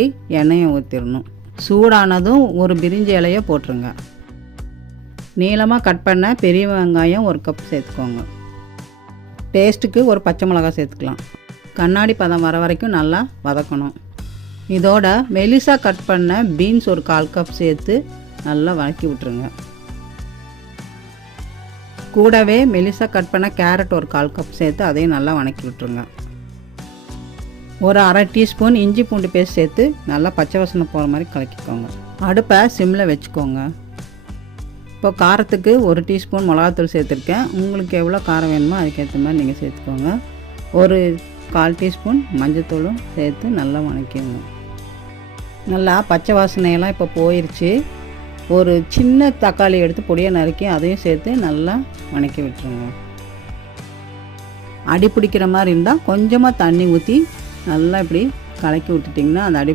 இப்படி எண்ணெயை ஊற்றிடணும். சூடானதும் ஒரு பிரிஞ்சி இலையை போட்டுருங்க. நீளமாக கட் பண்ண பெரிய வெங்காயம் 1 கப் சேர்த்துக்கோங்க. டேஸ்ட்டுக்கு ஒரு பச்சை மிளகாய் சேர்த்துக்கலாம். கண்ணாடி பதம் வர வரைக்கும் நல்லா வதக்கணும். இதோட மெலிசாக கட் பண்ண பீன்ஸ் ஒரு 1/4 கப் சேர்த்து நல்லா வதக்கி விட்டுருங்க. கூடவே மெலிசாக கட் பண்ண கேரட் ஒரு 1/4 கப் சேர்த்து அதையும் நல்லா வதக்கி விட்டுருங்க. ஒரு அரை டீஸ்பூன் இஞ்சி பூண்டு பேஸ்ட் சேர்த்து நல்லா பச்சை வாசனை போகிற மாதிரி கலக்கிக்கோங்க. அடுப்பை சிம்மில் வச்சுக்கோங்க. இப்போ காரத்துக்கு 1 டீஸ்பூன் மிளகாத்தூள் சேர்த்துருக்கேன். உங்களுக்கு எவ்வளோ காரம் வேணுமோ அதுக்கேற்ற மாதிரி நீங்கள் சேர்த்துக்கோங்க. ஒரு 1/4 டீஸ்பூன் மஞ்சத்தூளும் சேர்த்து நல்லா வதக்கிங்க. நல்லா பச்சை வாசனையெல்லாம் இப்போ போயிடுச்சு. ஒரு சின்ன தக்காளி எடுத்து பொடியை நறுக்கி அதையும் சேர்த்து நல்லா வதக்கி விட்டுருங்க. அடி பிடிக்கிற மாதிரி இருந்தால் கொஞ்சமாக தண்ணி ஊற்றி நல்லா இப்படி கலக்கி விட்டுட்டிங்கன்னா அந்த அடி